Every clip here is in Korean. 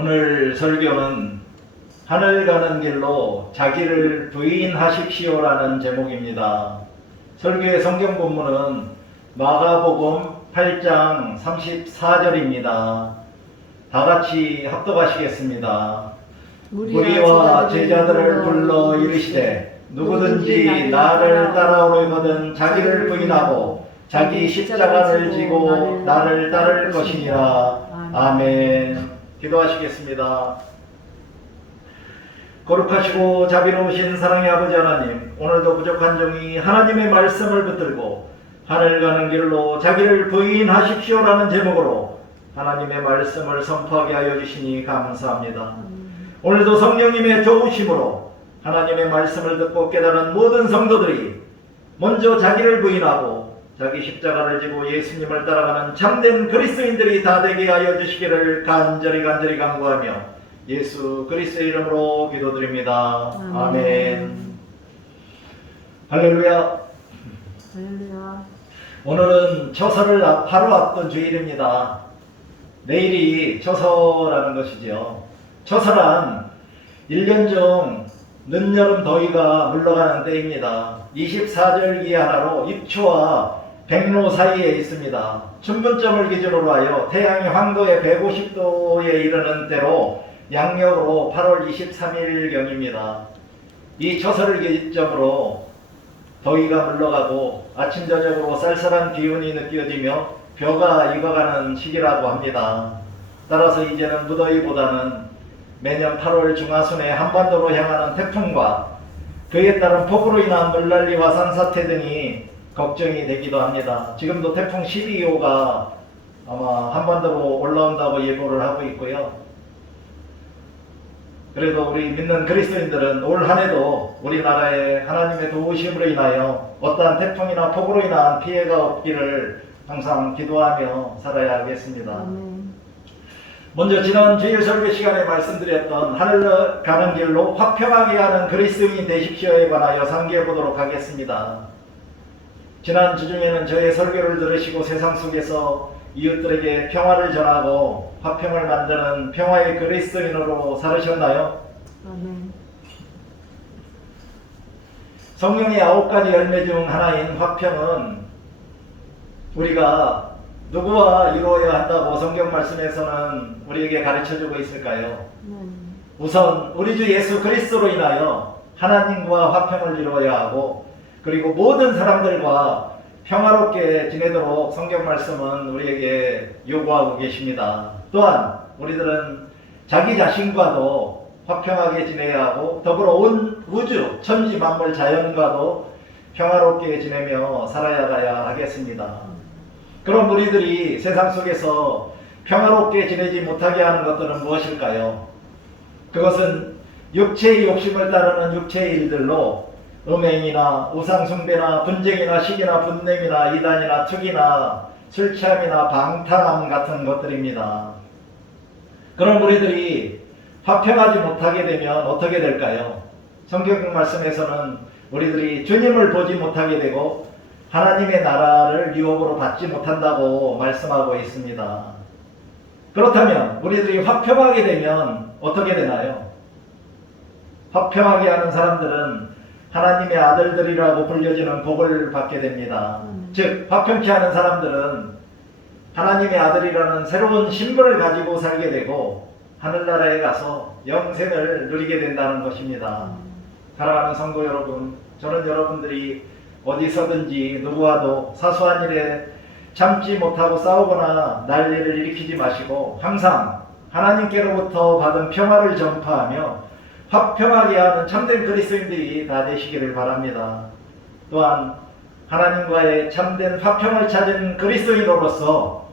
오늘 설교는 하늘 가는 길로 자기를 부인하십시오라는 제목입니다. 설교의 성경 본문은 마가복음 8장 34절입니다. 다 같이 합독하시겠습니다. 무리와 제자들을 불러 이르시되 누구든지 나를 따라오려거든 자기를 부인하고 자기 십자가를 지고 나를 따를 것이니라. 아멘. 기도하시겠습니다. 거룩하시고 자비로우신 사랑의 아버지 하나님, 오늘도 부족한 종이 하나님의 말씀을 붙들고 하늘 가는 길로 자기를 부인하십시오라는 제목으로 하나님의 말씀을 선포하게 하여 주시니 감사합니다. 오늘도 성령님의 도우심으로 하나님의 말씀을 듣고 깨달은 모든 성도들이 먼저 자기를 부인하고 자기 십자가를 지고 예수님을 따라가는 참된 그리스도인들이 다 되게 하여 주시기를 간절히 간구하며 예수 그리스도의 이름으로 기도드립니다. 아멘. 할렐루야. 할렐루야. 오늘은 처서를 하루 앞둔 주일입니다. 내일이 처서라는 것이죠. 처서란 1년 중 늦여름 더위가 물러가는 때입니다. 24절기 하나로 입추와 백로 사이에 있습니다. 춘분점을 기준으로 하여 태양이 황도의 150도에 이르는 때로 양력으로 8월 23일경입니다. 이 처서를 기점으로 더위가 물러가고 아침 저녁으로 쌀쌀한 기운이 느껴지며 벼가 익어가는 시기라고 합니다. 따라서 이제는 무더위보다는 매년 8월 중하순에 한반도로 향하는 태풍과 그에 따른 폭우로 인한 물난리와 산사태 등이 걱정이 되기도 합니다. 지금도 태풍 12호가 아마 한반도로 올라온다고 예보를 하고 있고요. 그래도 우리 믿는 그리스도인들은 올 한해도 우리나라의 하나님의 도우심으로 인하여 어떠한 태풍이나 폭우로 인한 피해가 없기를 항상 기도하며 살아야 하겠습니다. 먼저 지난 주일 설교 시간에 말씀드렸던 하늘 가는 길로 화평하게 하는 그리스도인이 되십시오에 관하여 상기해 보도록 하겠습니다. 지난 주중에는 저의 설교를 들으시고 세상 속에서 이웃들에게 평화를 전하고 화평을 만드는 평화의 그리스도인으로 살으셨나요? 아멘. 성령의 9가지 열매 중 하나인 화평은 우리가 누구와 이루어야 한다고 성경 말씀에서는 우리에게 가르쳐주고 있을까요? 우선 우리 주 예수 그리스도로 인하여 하나님과 화평을 이루어야 하고 그리고 모든 사람들과 평화롭게 지내도록 성경 말씀은 우리에게 요구하고 계십니다. 또한 우리들은 자기 자신과도 화평하게 지내야 하고 더불어 온 우주, 천지 만물 자연과도 평화롭게 지내며 살아야 하겠습니다. 그럼 우리들이 세상 속에서 평화롭게 지내지 못하게 하는 것들은 무엇일까요? 그것은 육체의 욕심을 따르는 육체의 일들로 음행이나 우상숭배나 분쟁이나 시기나 분냄이나 이단이나 투기나 술취함이나 방탕함 같은 것들입니다. 그럼 우리들이 화평하지 못하게 되면 어떻게 될까요? 성경 말씀에서는 우리들이 주님을 보지 못하게 되고 하나님의 나라를 유업으로 받지 못한다고 말씀하고 있습니다. 그렇다면 우리들이 화평하게 되면 어떻게 되나요? 화평하게 하는 사람들은 하나님의 아들들이라고 불려지는 복을 받게 됩니다. 즉 화평케 하는 사람들은 하나님의 아들이라는 새로운 신분을 가지고 살게 되고 하늘나라에 가서 영생을 누리게 된다는 것입니다. 사랑하는 성도 여러분, 저는 여러분들이 어디서든지 누구와도 사소한 일에 참지 못하고 싸우거나 난리를 일으키지 마시고 항상 하나님께로부터 받은 평화를 전파하며 화평하게 하는 참된 그리스도인들이 다 되시기를 바랍니다. 또한 하나님과의 참된 화평을 찾은 그리스도인으로서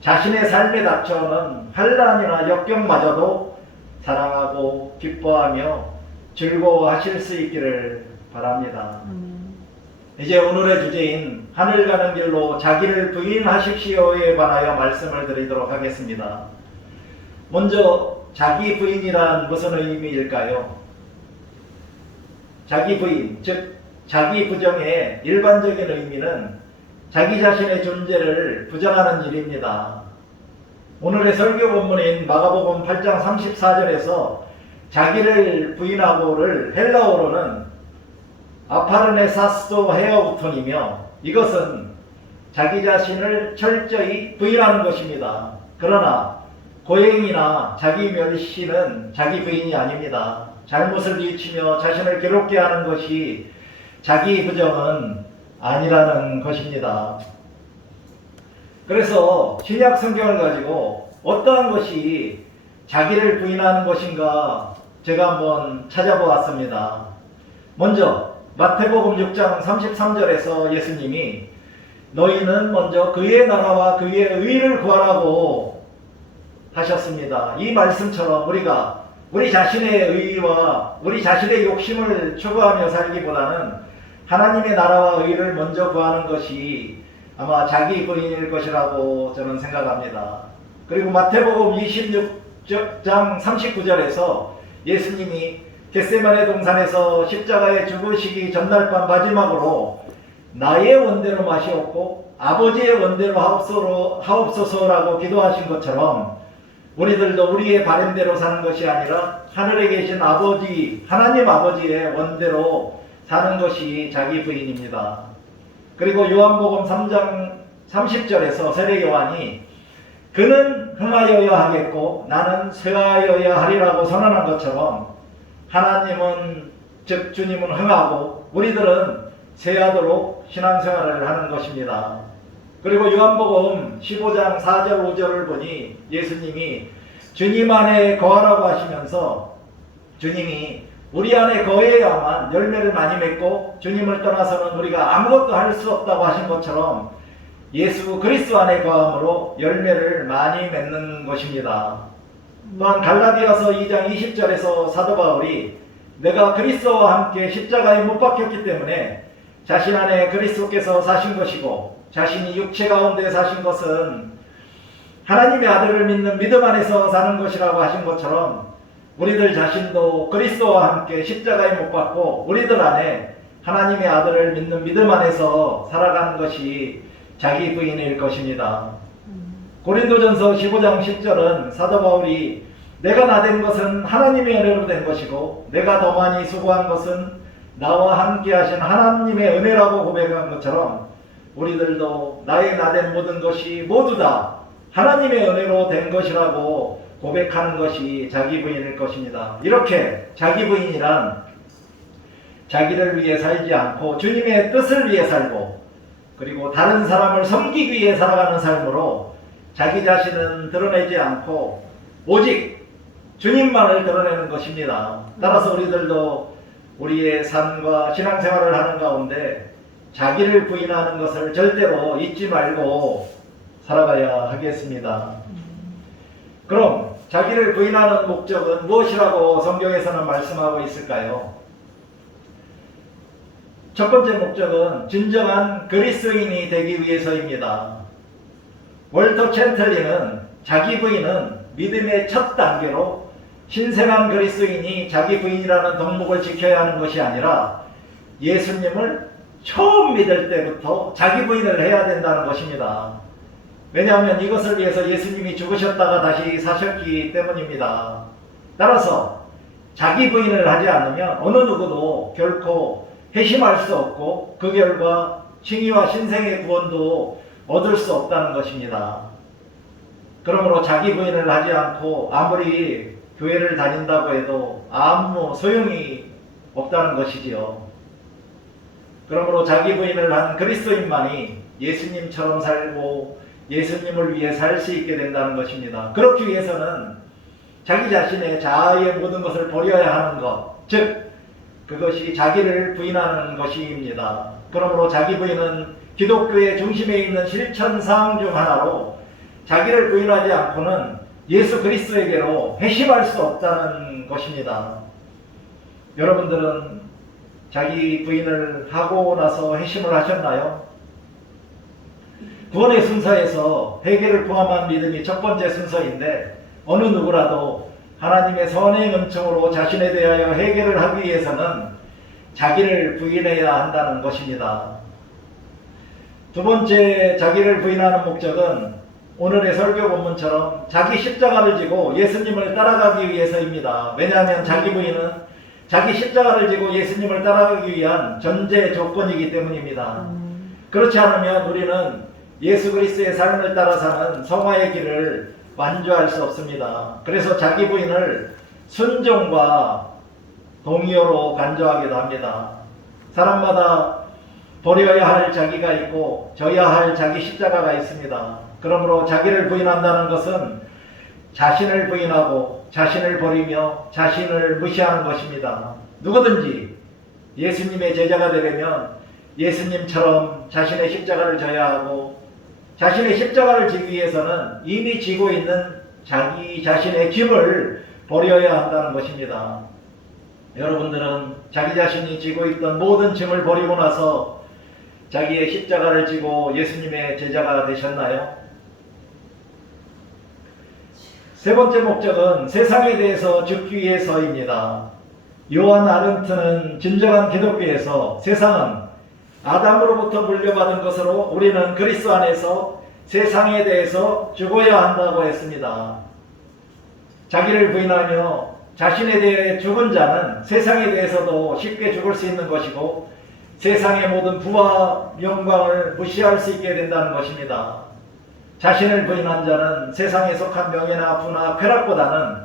자신의 삶에 닥쳐오는 환난이나 역경마저도 사랑하고 기뻐하며 즐거워하실 수 있기를 바랍니다. 이제 오늘의 주제인 하늘 가는 길로 자기를 부인하십시오에 관하여 말씀을 드리도록 하겠습니다. 먼저 자기 부인이란 무슨 의미일까요? 자기 부인, 즉 자기 부정의 일반적인 의미는 자기 자신의 존재를 부정하는 일입니다. 오늘의 설교 본문인 마가복음 8장 34절에서 자기를 부인하고를 헬라어로는 아파르네사스도 헤어우톤이며 이것은 자기 자신을 철저히 부인하는 것입니다. 그러나 고행이나 자기 멸시는 자기 부인이 아닙니다. 잘못을 뉘우치며 자신을 괴롭게 하는 것이 자기 부정은 아니라는 것입니다. 그래서 신약 성경을 가지고 어떠한 것이 자기를 부인하는 것인가 제가 한번 찾아보았습니다. 먼저 마태복음 6장 33절에서 예수님이 너희는 먼저 그의 나라와 그의 의를 구하라고 하셨습니다. 이 말씀처럼 우리가 우리 자신의 의와 우리 자신의 욕심을 추구하며 살기보다는 하나님의 나라와 의를 먼저 구하는 것이 아마 자기 부인일 것이라고 저는 생각합니다. 그리고 마태복음 26장 39절에서 예수님이 겟세마네 동산에서 십자가에 죽으시기 전날 밤 마지막으로 나의 원대로 마시옵고 아버지의 원대로 하옵소서라고 기도하신 것처럼 우리들도 우리의 바램대로 사는 것이 아니라 하늘에 계신 아버지, 하나님 아버지의 원대로 사는 것이 자기 부인입니다. 그리고 요한복음 3장 30절에서 세례 요한이 그는 흥하여야 하겠고 나는 쇠하여야 하리라고 선언한 것처럼 하나님은 즉 주님은 흥하고 우리들은 쇠하도록 신앙생활을 하는 것입니다. 그리고 요한복음 15장 4절 5절을 보니 예수님이 주님 안에 거하라고 하시면서 주님이 우리 안에 거해야만 열매를 많이 맺고 주님을 떠나서는 우리가 아무것도 할 수 없다고 하신 것처럼 예수 그리스도 안에 거함으로 열매를 많이 맺는 것입니다. 또한 갈라디아서 2장 20절에서 사도 바울이 내가 그리스도와 함께 십자가에 못 박혔기 때문에 자신 안에 그리스도께서 사신 것이고 자신이 육체 가운데 사신 것은 하나님의 아들을 믿는 믿음 안에서 사는 것이라고 하신 것처럼 우리들 자신도 그리스도와 함께 십자가에 못 박고 우리들 안에 하나님의 아들을 믿는 믿음 안에서 살아가는 것이 자기 부인일 것입니다. 고린도전서 15장 10절은 사도 바울이 내가 나된 것은 하나님의 은혜로 된 것이고 내가 더 많이 수고한 것은 나와 함께 하신 하나님의 은혜라고 고백한 것처럼 우리들도 나의 나된 모든 것이 모두 다 하나님의 은혜로 된 것이라고 고백하는 것이 자기 부인일 것입니다. 이렇게 자기 부인이란 자기를 위해 살지 않고 주님의 뜻을 위해 살고 그리고 다른 사람을 섬기기 위해 살아가는 삶으로 자기 자신은 드러내지 않고 오직 주님만을 드러내는 것입니다. 따라서 우리들도 우리의 삶과 신앙생활을 하는 가운데 자기를 부인하는 것을 절대로 잊지 말고 살아가야 하겠습니다. 그럼 자기를 부인하는 목적은 무엇이라고 성경에서는 말씀하고 있을까요? 첫 번째 목적은 진정한 그리스도인이 되기 위해서입니다. 월터 챈틀리는 자기 부인은 믿음의 첫 단계로 신생한 그리스도인이 자기 부인이라는 덕목을 지켜야 하는 것이 아니라 예수님을 처음 믿을 때부터 자기 부인을 해야 된다는 것입니다. 왜냐하면 이것을 위해서 예수님이 죽으셨다가 다시 사셨기 때문입니다. 따라서 자기 부인을 하지 않으면 어느 누구도 결코 회심할 수 없고 그 결과 칭의와 신생의 구원도 얻을 수 없다는 것입니다. 그러므로 자기 부인을 하지 않고 아무리 교회를 다닌다고 해도 아무 소용이 없다는 것이지요. 그러므로 자기 부인을 한 그리스도인만이 예수님처럼 살고 예수님을 위해 살 수 있게 된다는 것입니다. 그렇기 위해서는 자기 자신의 자아의 모든 것을 버려야 하는 것, 즉 그것이 자기를 부인하는 것입니다. 그러므로 자기 부인은 기독교의 중심에 있는 실천사항 중 하나로 자기를 부인하지 않고는 예수 그리스도에게로 회심할 수 없다는 것입니다. 여러분들은 자기 부인을 하고 나서 회심을 하셨나요? 구원의 순서에서 회개를 포함한 믿음이 첫 번째 순서인데 어느 누구라도 하나님의 선행 은총으로 자신에 대하여 회개를 하기 위해서는 자기를 부인해야 한다는 것입니다. 두 번째 자기를 부인하는 목적은 오늘의 설교 본문처럼 자기 십자가를 지고 예수님을 따라가기 위해서입니다. 왜냐하면 자기 부인은 자기 십자가를 지고 예수님을 따라가기 위한 전제 조건이기 때문입니다. 그렇지 않으면 우리는 예수 그리스도의 삶을 따라 사는 성화의 길을 완주할 수 없습니다. 그래서 자기 부인을 순종과 동의어로 간주하기도 합니다. 사람마다 버려야 할 자기가 있고 져야 할 자기 십자가가 있습니다. 그러므로 자기를 부인한다는 것은 자신을 부인하고 자신을 버리며 자신을 무시하는 것입니다. 누구든지 예수님의 제자가 되려면 예수님처럼 자신의 십자가를 져야 하고 자신의 십자가를 지기 위해서는 이미 지고 있는 자기 자신의 짐을 버려야 한다는 것입니다. 여러분들은 자기 자신이 지고 있던 모든 짐을 버리고 나서 자기의 십자가를 지고 예수님의 제자가 되셨나요? 세 번째 목적은 세상에 대해서 죽기 위해서입니다. 요한 아른트는 진정한 기독교에서 세상은 아담으로부터 물려받은 것으로 우리는 그리스도 안에서 세상에 대해서 죽어야 한다고 했습니다. 자기를 부인하며 자신에 대해 죽은 자는 세상에 대해서도 쉽게 죽을 수 있는 것이고 세상의 모든 부와 영광을 무시할 수 있게 된다는 것입니다. 자신을 부인한 자는 세상에 속한 명예나 부나 쾌락보다는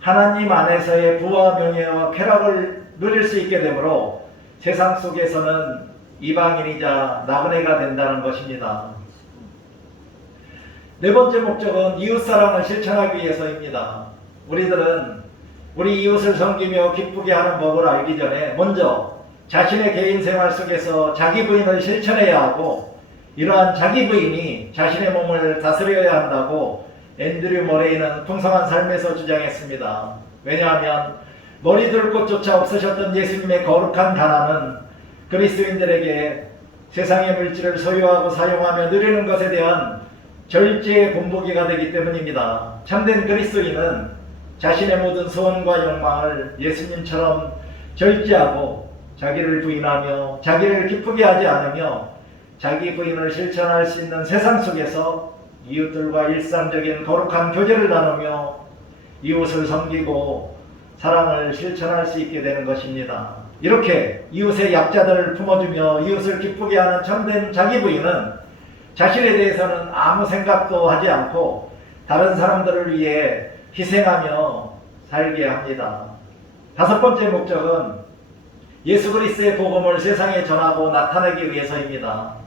하나님 안에서의 부와 명예와 쾌락을 누릴 수 있게 되므로 세상 속에서는 이방인이자 나그네가 된다는 것입니다. 네 번째 목적은 이웃사랑을 실천하기 위해서입니다. 우리들은 우리 이웃을 섬기며 기쁘게 하는 법을 알기 전에 먼저 자신의 개인 생활 속에서 자기 부인을 실천해야 하고 이러한 자기 부인이 자신의 몸을 다스려야 한다고 앤드류 머레이는 풍성한 삶에서 주장했습니다. 왜냐하면 머리둘 곳조차 없으셨던 예수님의 거룩한 가난은 그리스도인들에게 세상의 물질을 소유하고 사용하며 누리는 것에 대한 절제의 본보기가 되기 때문입니다. 참된 그리스도인은 자신의 모든 소원과 욕망을 예수님처럼 절제하고 자기를 부인하며 자기를 기쁘게 하지 않으며 자기 부인을 실천할 수 있는 세상 속에서 이웃들과 일상적인 거룩한 교제를 나누며 이웃을 섬기고 사랑을 실천할 수 있게 되는 것입니다. 이렇게 이웃의 약자들을 품어주며 이웃을 기쁘게 하는 참된 자기 부인은 자신에 대해서는 아무 생각도 하지 않고 다른 사람들을 위해 희생하며 살게 합니다. 다섯 번째 목적은 예수 그리스도의 복음을 세상에 전하고 나타내기 위해서입니다.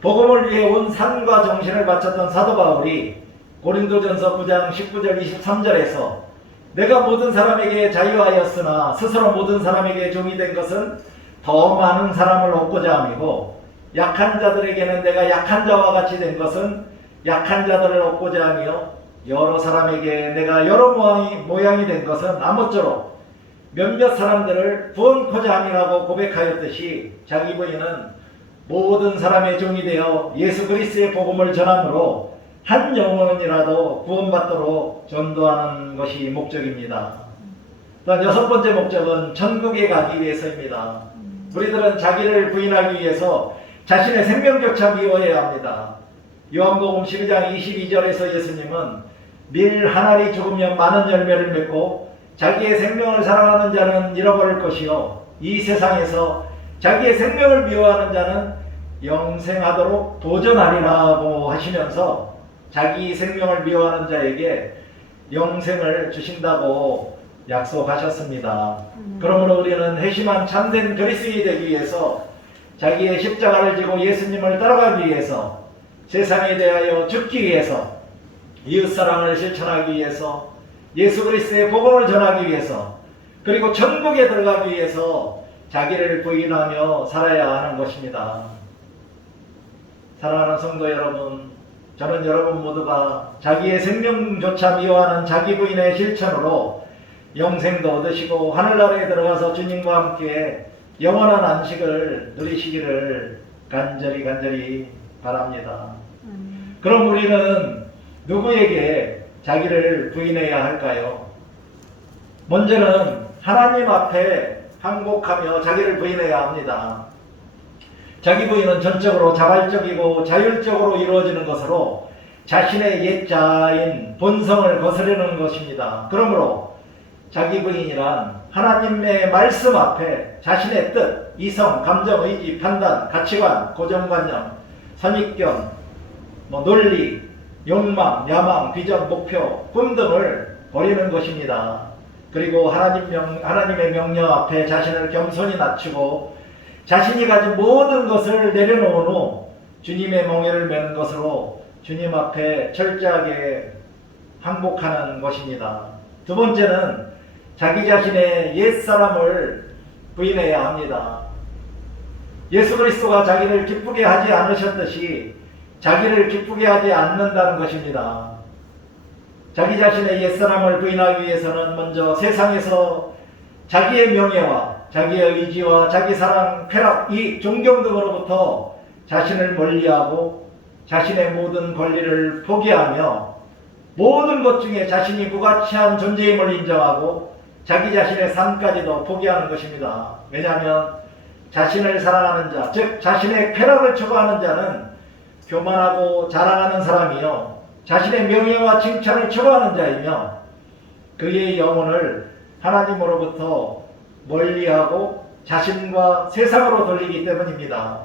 복음을 위해 온 삶과 정신을 바쳤던 사도 바울이 고린도전서 9장 19절 23절에서 내가 모든 사람에게 자유하였으나 스스로 모든 사람에게 종이 된 것은 더 많은 사람을 얻고자 함이고 약한 자들에게는 내가 약한 자와 같이 된 것은 약한 자들을 얻고자 하며 여러 사람에게 내가 여러 모양이 된 것은 아무쪼록 몇몇 사람들을 구원코자 함이라고 고백하였듯이 자기 부인은 모든 사람의 종이 되어 예수 그리스도의 복음을 전함으로 한 영혼이라도 구원받도록 전도하는 것이 목적입니다. 또한 여섯 번째 목적은 천국에 가기 위해서입니다. 우리들은 자기를 부인하기 위해서 자신의 생명조차 미워해야 합니다. 요한복음 12장 22절에서 예수님은 밀 한 알이 죽으면 많은 열매를 맺고 자기의 생명을 사랑하는 자는 잃어버릴 것이요 이 세상에서 자기의 생명을 미워하는 자는 영생하도록 도전하리라고 하시면서 자기 생명을 미워하는 자에게 영생을 주신다고 약속하셨습니다. 그러므로 우리는 회심한 참된 그리스도인이 되기 위해서 자기의 십자가를 지고 예수님을 따라가기 위해서 세상에 대하여 죽기 위해서 이웃사랑을 실천하기 위해서 예수 그리스도의 복음을 전하기 위해서 그리고 천국에 들어가기 위해서 자기를 부인하며 살아야 하는 것입니다. 사랑하는 성도 여러분, 저는 여러분 모두가 자기의 생명조차 미워하는 자기 부인의 실천으로 영생도 얻으시고 하늘나라에 들어가서 주님과 함께 영원한 안식을 누리시기를 간절히 바랍니다. 그럼 우리는 누구에게 자기를 부인해야 할까요? 먼저는 하나님 앞에 항복하며 자기를 부인해야 합니다. 자기 부인은 전적으로 자발적이고 자율적으로 이루어지는 것으로 자신의 옛자인 본성을 거스르는 것입니다. 그러므로 자기 부인이란 하나님의 말씀 앞에 자신의 뜻, 이성, 감정, 의지, 판단, 가치관, 고정관념, 선입견, 논리, 욕망, 야망, 비전, 목표, 꿈 등을 버리는 것입니다. 그리고 하나님의 명령 앞에 자신을 겸손히 낮추고 자신이 가진 모든 것을 내려놓은 후 주님의 멍에를 매는 것으로 주님 앞에 철저하게 항복하는 것입니다. 두 번째는 자기 자신의 옛사람을 부인해야 합니다. 예수 그리스도가 자기를 기쁘게 하지 않으셨듯이 자기를 기쁘게 하지 않는다는 것입니다. 자기 자신의 옛사람을 부인하기 위해서는 먼저 세상에서 자기의 명예와 자기의 의지와 자기 사랑, 쾌락, 이익, 존경 등으로부터 자신을 멀리하고 자신의 모든 권리를 포기하며 모든 것 중에 자신이 무가치한 존재임을 인정하고 자기 자신의 삶까지도 포기하는 것입니다. 왜냐하면 자신을 사랑하는 자, 즉 자신의 쾌락을 추구하는 자는 교만하고 자랑하는 사람이요 자신의 명예와 칭찬을 추구하는 자이며 그의 영혼을 하나님으로부터 멀리하고 자신과 세상으로 돌리기 때문입니다.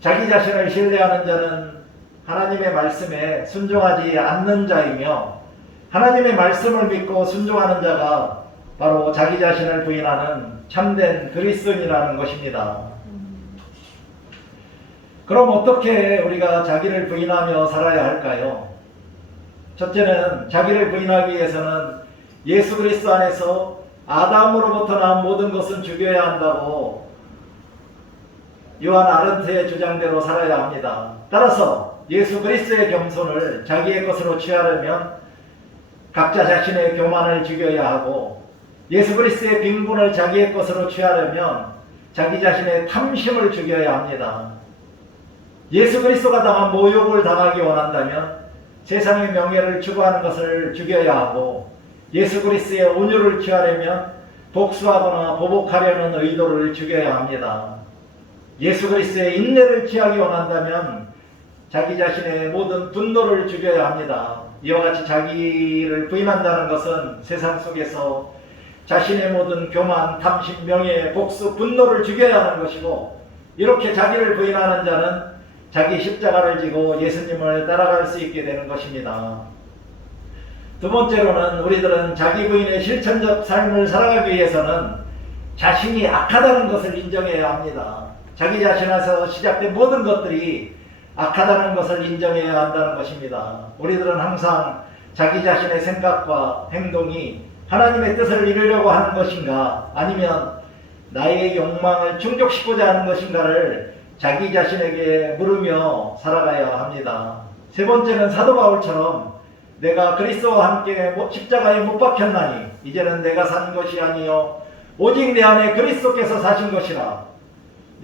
자기 자신을 신뢰하는 자는 하나님의 말씀에 순종하지 않는 자이며 하나님의 말씀을 믿고 순종하는 자가 바로 자기 자신을 부인하는 참된 그리스도인이라는 것입니다. 그럼 어떻게 우리가 자기를 부인하며 살아야 할까요? 첫째는 자기를 부인하기 위해서는 예수 그리스도 안에서 아담으로부터 나온 모든 것은 죽여야 한다고 요한 아른트의 주장대로 살아야 합니다. 따라서 예수 그리스도의 겸손을 자기의 것으로 취하려면 각자 자신의 교만을 죽여야 하고 예수 그리스도의 빈곤을 자기의 것으로 취하려면 자기 자신의 탐심을 죽여야 합니다. 예수 그리스도가 당한 모욕을 당하기 원한다면 세상의 명예를 추구하는 것을 죽여야 하고 예수 그리스도의 온유를 취하려면 복수하거나 보복하려는 의도를 죽여야 합니다. 예수 그리스도의 인내를 취하기 원한다면 자기 자신의 모든 분노를 죽여야 합니다. 이와 같이 자기를 부인한다는 것은 세상 속에서 자신의 모든 교만, 탐심, 명예, 복수, 분노를 죽여야 하는 것이고 이렇게 자기를 부인하는 자는 자기 십자가를 지고 예수님을 따라갈 수 있게 되는 것입니다. 두 번째로는 우리들은 자기 부인의 실천적 삶을 살아가기 위해서는 자신이 악하다는 것을 인정해야 합니다. 자기 자신에서 시작된 모든 것들이 악하다는 것을 인정해야 한다는 것입니다. 우리들은 항상 자기 자신의 생각과 행동이 하나님의 뜻을 이루려고 하는 것인가 아니면 나의 욕망을 충족시키고자 하는 것인가를 자기 자신에게 물으며 살아가야 합니다. 세 번째는 사도 바울처럼 내가 그리스도와 함께 십자가에 못 박혔나니 이제는 내가 산 것이 아니요 오직 내 안에 그리스도께서 사신 것이라.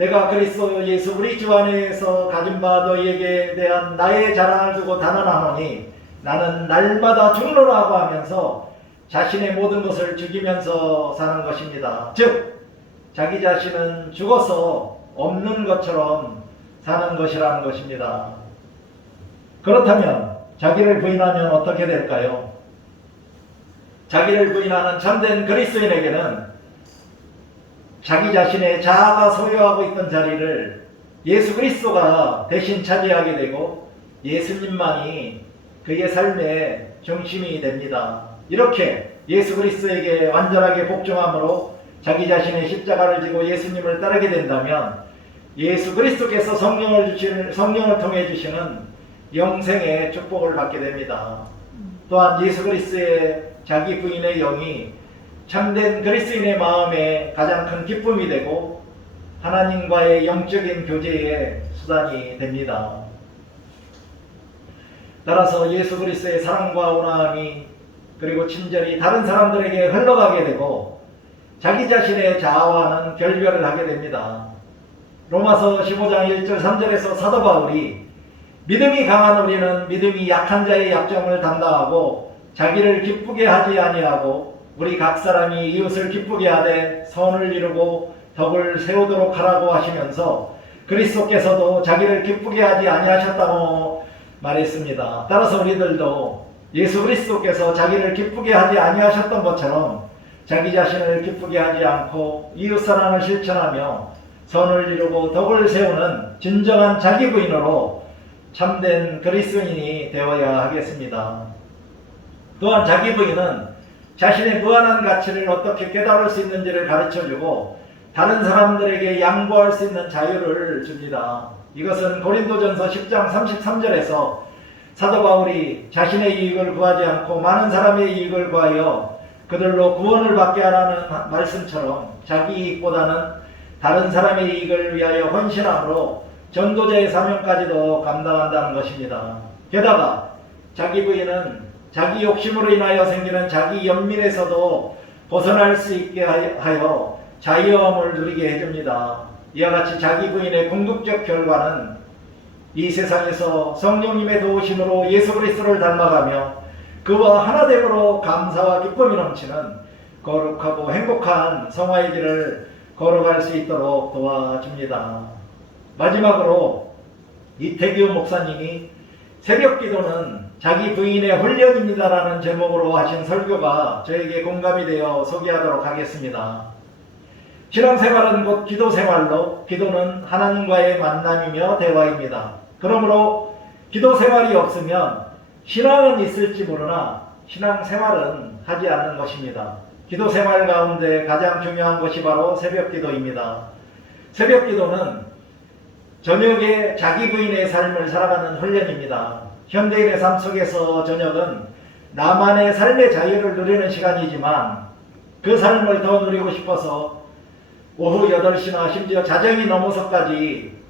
내가 그리스도 예수 우리 주 안에서 가진 바 너희에게 대한 나의 자랑을 두고 단언하노니 나는 날마다 죽노라고 하면서 자신의 모든 것을 죽이면서 사는 것입니다. 즉 자기 자신은 죽어서 없는 것처럼 사는 것이라는 것입니다. 그렇다면 자기를 부인하면 어떻게 될까요? 자기를 부인하는 참된 그리스도인에게는 자기 자신의 자아가 소유하고 있던 자리를 예수 그리스도가 대신 차지하게 되고 예수님만이 그의 삶의 중심이 됩니다. 이렇게 예수 그리스도에게 완전하게 복종함으로 자기 자신의 십자가를 지고 예수님을 따르게 된다면 예수 그리스도께서 성령을 통해 주시는 영생의 축복을 받게 됩니다. 또한 예수 그리스도의 자기 부인의 영이 참된 그리스도인의 마음에 가장 큰 기쁨이 되고 하나님과의 영적인 교제의 수단이 됩니다. 따라서 예수 그리스도의 사랑과 온화함이 그리고 친절이 다른 사람들에게 흘러가게 되고 자기 자신의 자아와는 결별을 하게 됩니다. 로마서 15장 1절 3절에서 사도 바울이 믿음이 강한 우리는 믿음이 약한 자의 약점을 담당하고 자기를 기쁘게 하지 아니하고 우리 각 사람이 이웃을 기쁘게 하되 선을 이루고 덕을 세우도록 하라고 하시면서 그리스도께서도 자기를 기쁘게 하지 아니하셨다고 말했습니다. 따라서 우리들도 예수 그리스도께서 자기를 기쁘게 하지 아니하셨던 것처럼 자기 자신을 기쁘게 하지 않고 이웃사랑을 실천하며 선을 이루고 덕을 세우는 진정한 자기 부인으로 참된 그리스도인이 되어야 하겠습니다. 또한 자기 부인은 자신의 무한한 가치를 어떻게 깨달을 수 있는지를 가르쳐주고 다른 사람들에게 양보할 수 있는 자유를 줍니다. 이것은 고린도전서 10장 33절에서 사도 바울이 자신의 이익을 구하지 않고 많은 사람의 이익을 구하여 그들로 구원을 받게 하라는 말씀처럼 자기 이익보다는 다른 사람의 이익을 위하여 헌신함으로 전도자의 사명까지도 감당한다는 것입니다. 게다가 자기 부인은 자기 욕심으로 인하여 생기는 자기 연민에서도 벗어날 수 있게 하여 자유함을 누리게 해줍니다. 이와 같이 자기 부인의 궁극적 결과는 이 세상에서 성령님의 도우심으로 예수 그리스도를 닮아가며 그와 하나됨으로 감사와 기쁨이 넘치는 거룩하고 행복한 성화의 길을 걸어갈 수 있도록 도와줍니다. 마지막으로 이태규 목사님이 새벽기도는 자기 부인의 훈련입니다라는 제목으로 하신 설교가 저에게 공감이 되어 소개하도록 하겠습니다. 신앙생활은 곧 기도생활로 기도는 하나님과의 만남이며 대화입니다. 그러므로 기도생활이 없으면 신앙은 있을지 모르나 신앙생활은 하지 않는 것입니다. 기도생활 가운데 가장 중요한 것이 바로 새벽기도입니다. 새벽기도는 저녁에 자기 부인의 삶을 살아가는 훈련입니다. 현대인의 삶 속에서 저녁은 나만의 삶의 자유를 누리는 시간이지만 그 삶을 더 누리고 싶어서 오후 8시나 심지어 자정이 넘어서까지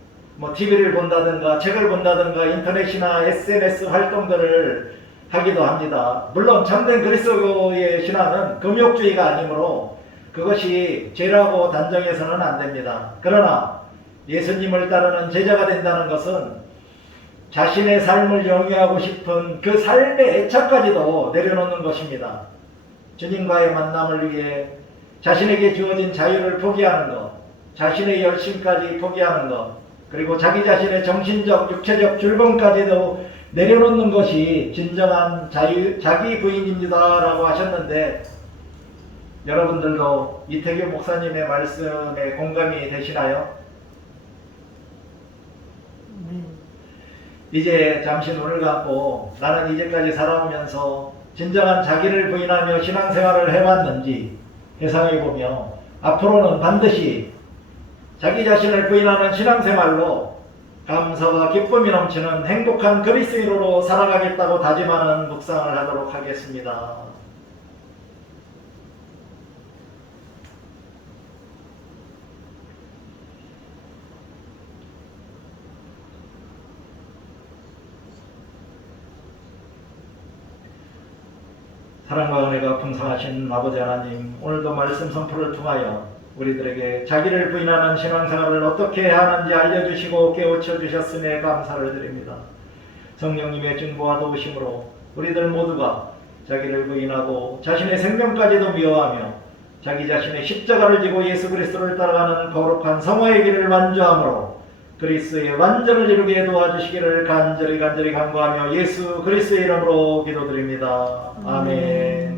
TV를 본다든가 책을 본다든가 인터넷이나 SNS 활동들을 하기도 합니다. 물론 참된 그리스도의 신앙은 금욕주의가 아니므로 그것이 죄라고 단정해서는 안 됩니다. 그러나 예수님을 따르는 제자가 된다는 것은 자신의 삶을 영위하고 싶은 그 삶의 애착까지도 내려놓는 것입니다. 주님과의 만남을 위해 자신에게 주어진 자유를 포기하는 것, 자신의 열심까지 포기하는 것, 그리고 자기 자신의 정신적, 육체적 즐거움까지도 내려놓는 것이 진정한 자기 부인입니다 라고 하셨는데 여러분들도 이태규 목사님의 말씀에 공감이 되시나요? 네. 이제 잠시 눈을 감고 나는 이제까지 살아오면서 진정한 자기를 부인하며 신앙생활을 해왔는지 회상해보며 앞으로는 반드시 자기 자신을 부인하는 신앙생활로 감사와 기쁨이 넘치는 행복한 그리스도인으로 살아가겠다고 다짐하는 묵상을 하도록 하겠습니다. 사랑과 은혜가 풍성하신 아버지 하나님, 오늘도 말씀 선포를 통하여 우리들에게 자기를 부인하는 신앙생활을 어떻게 해야 하는지 알려주시고 깨우쳐 주셨음에 감사를 드립니다. 성령님의 증보와 도우심으로 우리들 모두가 자기를 부인하고 자신의 생명까지도 미워하며 자기 자신의 십자가를 지고 예수 그리스도를 따라가는 거룩한 성화의 길을 완주함으로 그리스도의 완전을 이루게 도와주시기를 간절히 간구하며 예수 그리스도의 이름으로 기도드립니다. 아멘.